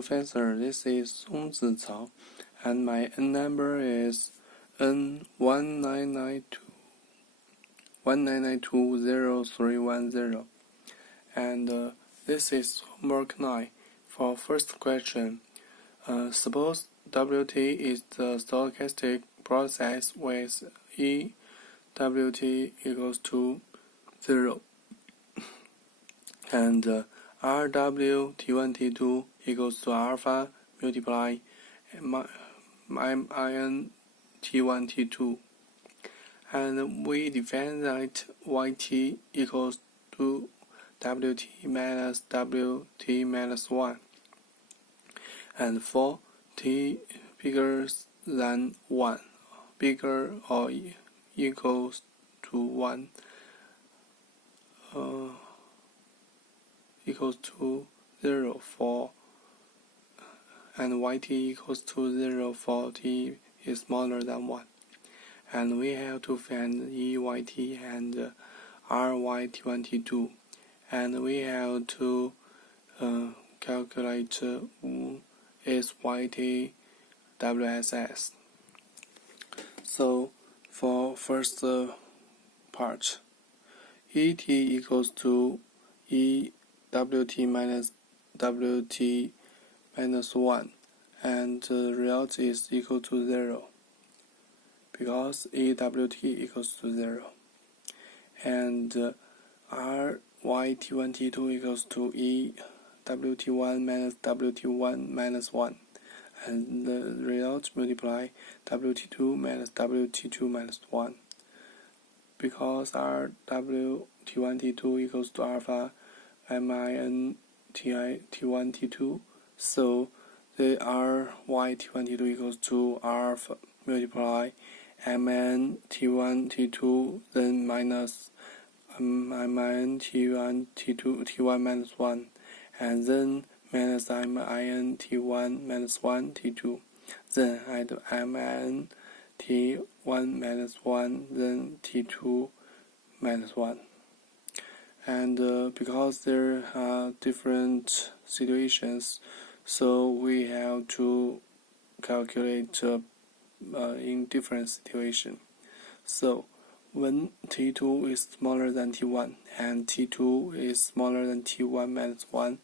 Professor, this is SongziCao, and my N number is N19920310, and this is homework 9. For first question, suppose Wt is the stochastic process with Wt equals to 0, and Rw T1 T2 equals to alpha multiply min T1 T2, and we define that Yt equals to Wt minus Wt minus 1, and for T bigger than 1, bigger or equals to 1, equals to 0 for, and Yt equals to 0 for T is smaller than 1. And we have to find Eyt and Ryt1T2, and we have to calculate its Yt WSS. So for first part, Et equals to Wt minus Wt minus 1, and the result is equal to 0 because Wt equals to 0, and Ryt1 T2 equals to Wt1 minus Wt1 minus 1, and the result multiply Wt2 minus Wt2 minus 1, because Rw T1 T2 equals to alpha min T1 T2, so the Ry T1 T2 equals to alpha multiply min T1 T2, then minus min T1 T2 T1 minus 1, and then minus min T1 minus 1 T2, then add min T1 minus 1, then T2 minus 1. And because there are different situations, so we have to calculate in different situations. So when T2 is smaller than T1 and T2 is smaller than T1 minus 1,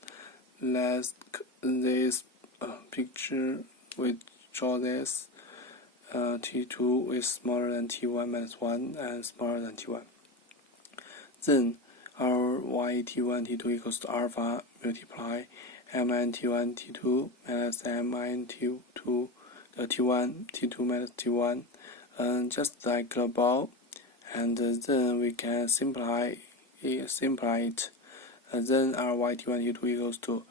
let's this picture, we draw this. T2 is smaller than T1 minus 1 and smaller than T1. Then our Yt1 T2 equals to alpha multiply min T1 T2 minus min T2 T1 T2 minus T1, just like above, and then we can simplify it. Then our Yt1 T2 equals to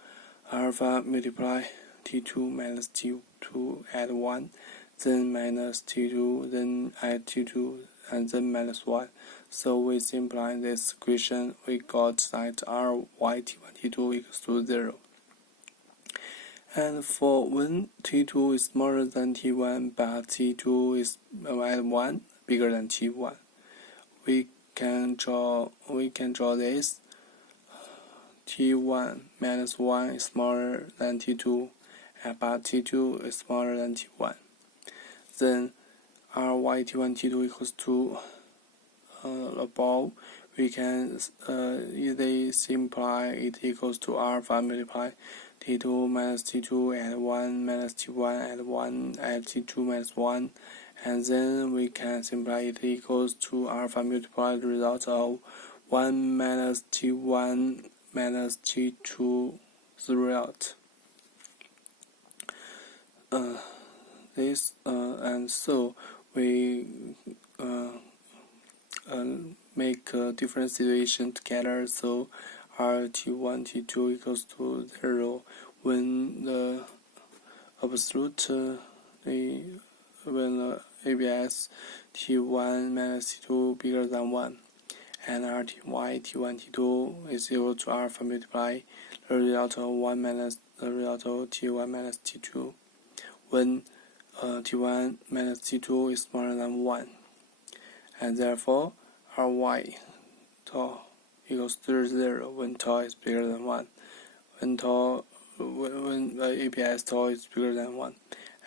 alpha multiply T2 minus T2 add 1, then minus T2, then add T2, and then minus 1. So we simplify this equation, we got that Ryt1 T2 equals to 0. And for when T2 is smaller than T1 but T2 is at 1 bigger than T1, we can draw this. T1 minus 1 is smaller than T2, but T2 is smaller than T1. Then Ryt1 T2 equals to above, we can easily simplify it equals to alpha multiply T2 minus T2 add 1 minus T1 add 1 add T2 minus 1, and then we can simplify it equals to alpha multiply the result of 1 minus T1 minus T2 the result. And so we make a different situation together. So Rt1 T2 equals to 0 when the absolute when ABS T1 minus T2 bigger than 1, and Rty T1 T2 is equal to alpha multiply the result of 1 minus the result of T1 minus T2 when T1 minus T2 is smaller than 1, and therefore Ry tau equals to 0 when tau is bigger than 1. When tau when the API store is bigger than 1.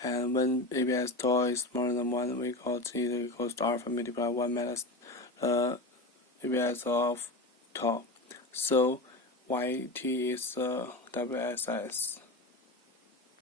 And when API store is smaller than 1, we call it equals to alpha multiply 1 minus API of tau. So YT is WSS.